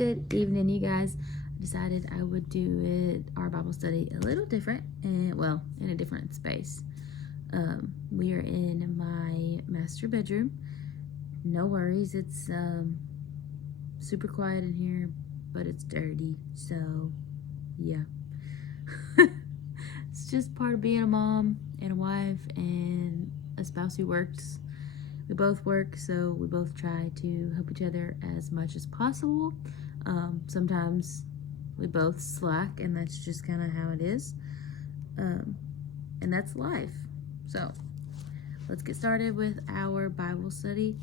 Good evening, you guys. I decided I would do our Bible study a little different, and well, in a different space. We are in my master bedroom. No worries, it's super quiet in here, but it's dirty, so yeah. It's just part of being a mom and a wife and a spouse who works. We both work, so we both try to help each other as much as possible. Sometimes we both slack, and that's just kind of how it is. And that's life. So let's get started with our Bible study.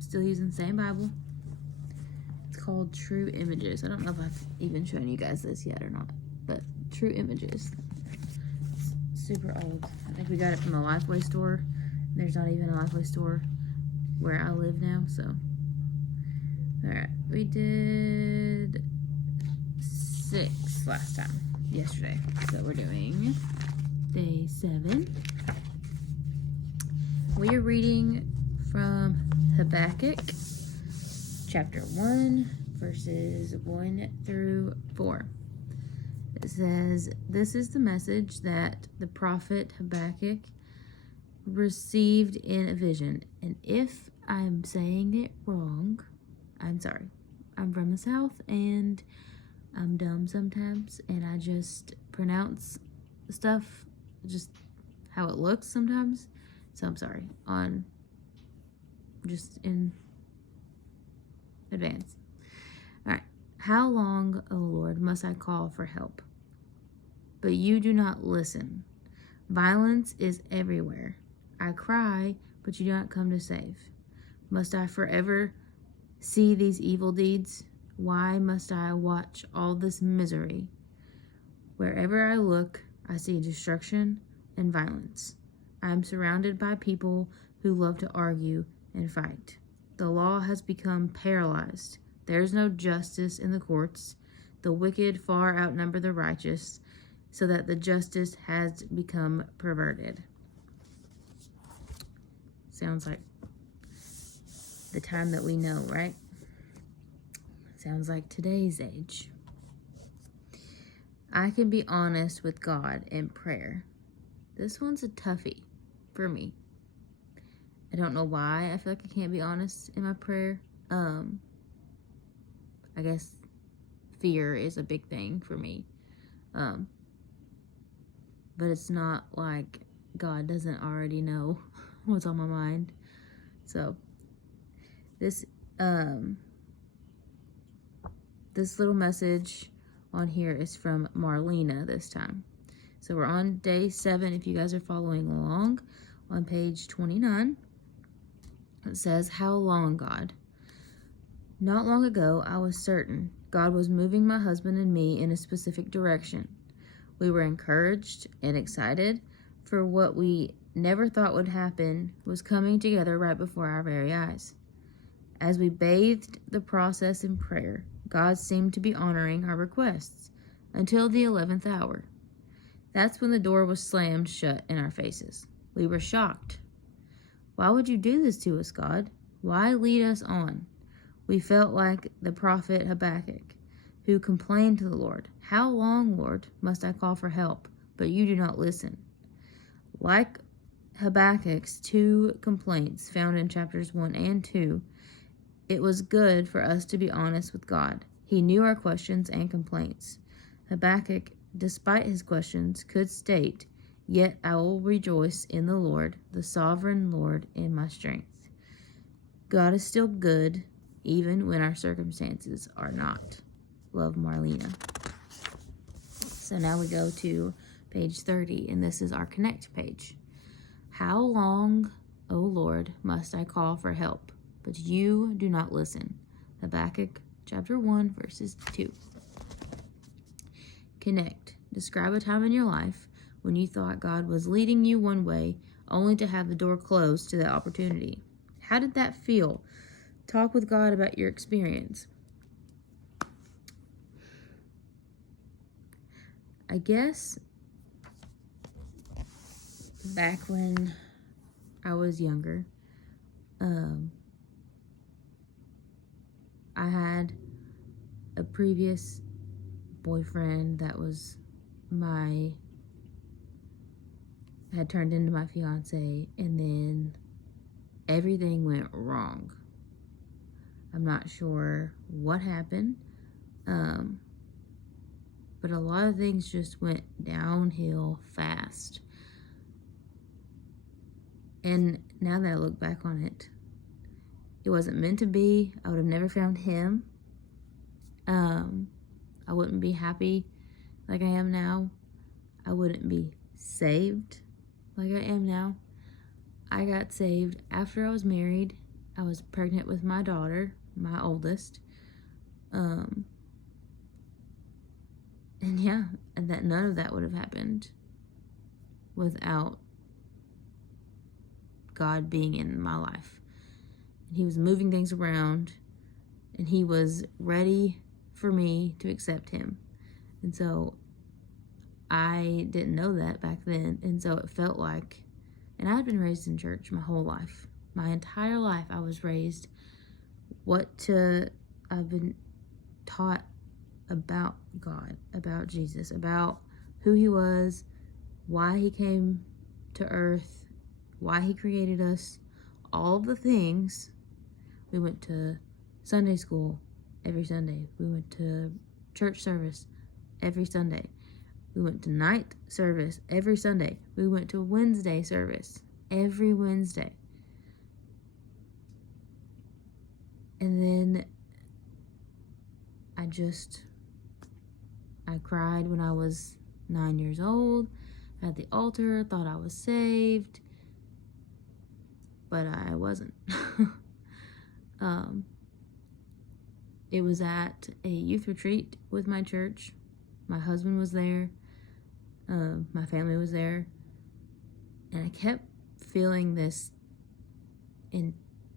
Still using the same Bible. It's called True Images. I don't know if I've even shown you guys this yet or not, but True Images. It's super old. I think we got it from the Lifeway store. There's not even a Lifeway store where I live now, so. Alright, we did 6 last time, yesterday. So we're doing day 7. We are reading from Habakkuk, chapter 1, verses 1 through 4. It says, "This is the message that the prophet Habakkuk received in a vision. And if I'm saying it wrong, I'm sorry. I'm from the South, and I'm dumb sometimes, and I just pronounce stuff just how it looks sometimes. So I'm sorry just in advance. All right. How long, O Lord, must I call for help? But you do not listen. Violence is everywhere. I cry, but you do not come to save. Must I forever see these evil deeds? Why must I watch all this misery? Wherever I look, I see destruction and violence. I am surrounded by people who love to argue and fight. The law has become paralyzed. There is no justice in the courts. The wicked far outnumber the righteous, so that the justice has become perverted." Sounds like the time that we know, right? Sounds like today's age. I can be honest with God in prayer. This one's a toughie for me. I don't know why I feel like I can't be honest in my prayer. I guess fear is a big thing for me. But it's not like God doesn't already know what's on my mind. So this little message on here is from Marlena this time. So we're on day 7 if you guys are following along. On page 29 it says, "How long, God? Not long ago I was certain God was moving my husband and me in a specific direction. We were encouraged and excited for what we never thought would happen was coming together right before our very eyes. As we bathed the process in prayer, God seemed to be honoring our requests until the 11th hour. That's when the door was slammed shut in our faces. We were shocked. Why would you do this to us, God? Why lead us on? We felt like the prophet Habakkuk, who complained to the Lord, 'How long, Lord, must I call for help, but you do not listen?' Like Habakkuk's 2 complaints found in chapters 1 and 2, it was good for us to be honest with God. He knew our questions and complaints. Habakkuk, despite his questions, could state, 'Yet I will rejoice in the Lord, the sovereign Lord, in my strength.' God is still good, even when our circumstances are not." Love, Marlena. So now we go to page 30, and this is our Connect page. "How long, O Lord, must I call for help, but you do not listen?" Habakkuk chapter 1, verses 2. Connect. Describe a time in your life when you thought God was leading you one way, only to have the door closed to that opportunity. How did that feel? Talk with God about your experience. I guess back when I was younger, I had a previous boyfriend that was had turned into my fiance, and then everything went wrong. I'm not sure what happened, but a lot of things just went downhill fast. And now that I look back on it, it wasn't meant to be. I would have never found him. I wouldn't be happy like I am now. I wouldn't be saved like I am now. I got saved after I was married. I was pregnant with my daughter, my oldest. And yeah, that none of that would have happened without God being in my life. And he was moving things around, and he was ready for me to accept him. And so I didn't know that back then. And so it felt like, and I had been raised in church my whole life. My entire life I was raised I've been taught about God, about Jesus, about who he was, why he came to earth, why he created us, all of the things. We went to Sunday school every Sunday. We went to church service every Sunday. We went to night service every Sunday. We went to Wednesday service every Wednesday. And then I cried when I was 9 years old at the altar, thought I was saved, but I wasn't. It was at a youth retreat with my church. My husband was there. My family was there. And I kept feeling this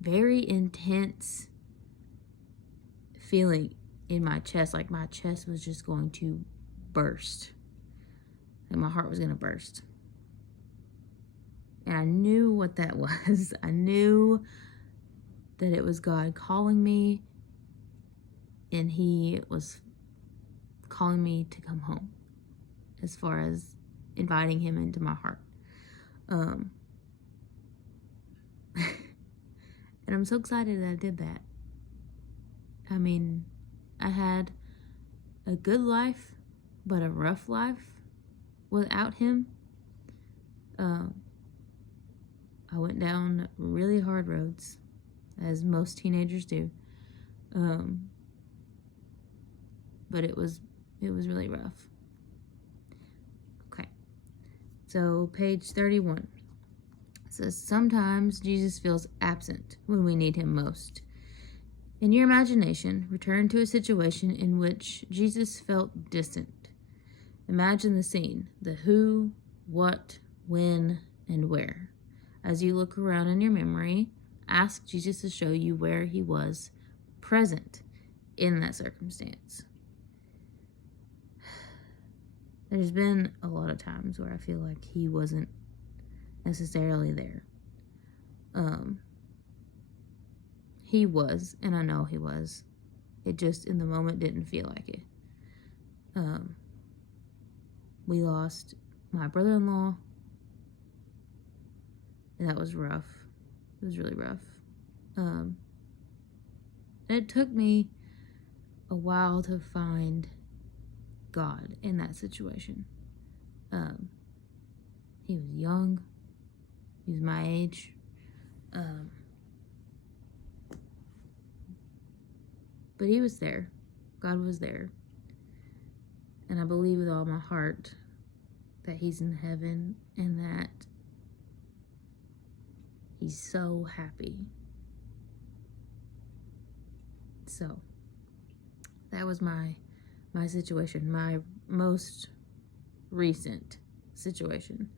very intense feeling in my chest, like my chest was just going to burst. And my heart was going to burst. And I knew what that was. I knew that it was God calling me, and he was calling me to come home, as far as inviting him into my heart. And I'm so excited that I did that. I mean, I had a good life, but a rough life without him. I went down really hard roads, as most teenagers do. But it was really rough. Okay. So page 31. It says, sometimes Jesus feels absent when we need him most. In your imagination, return to a situation in which Jesus felt distant. Imagine the scene, the who, what, when, and where. As you look around in your memory, ask Jesus to show you where he was present in that circumstance. There's been a lot of times where I feel like he wasn't necessarily there. He was, and I know he was. It just, in the moment, didn't feel like it. We lost my brother-in-law, and that was rough. It was really rough. It took me a while to find God in that situation. He was young. He was my age. But he was there. God was there. And I believe with all my heart that he's in heaven and that he's so happy. So, that was my situation, my most recent situation.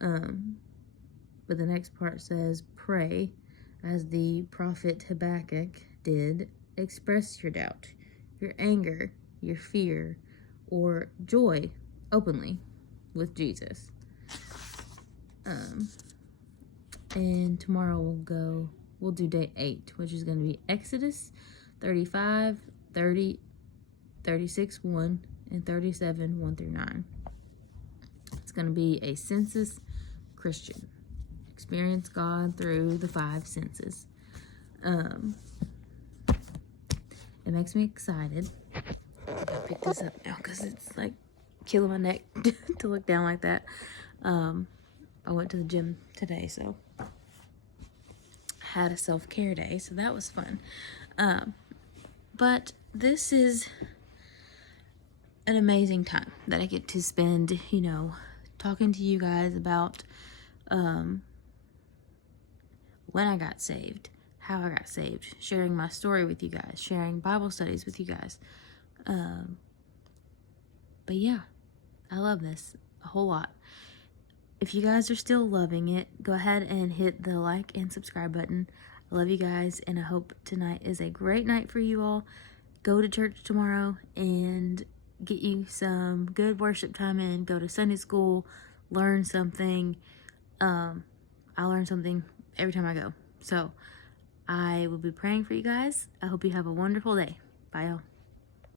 But the next part says, pray as the prophet Habakkuk did. Express your doubt, your anger, your fear, or joy openly with Jesus. And tomorrow we'll do day 8, which is going to be Exodus 35, 30, 36:1, and 37:1 through 9. It's going to be a census Christian. Experience God through the 5 senses. It makes me excited. I'll pick this up now because it's like killing my neck to look down like that. I went to the gym today, so I had a self-care day, so that was fun. But this is an amazing time that I get to spend, you know, talking to you guys about when I got saved, how I got saved, sharing my story with you guys, sharing Bible studies with you guys. But yeah, I love this a whole lot. If you guys are still loving it, go ahead and hit the like and subscribe button. I love you guys, and I hope tonight is a great night for you all. Go to church tomorrow and get you some good worship time in. Go to Sunday school, learn something. I learn something every time I go. So I will be praying for you guys. I hope you have a wonderful day. Bye, y'all.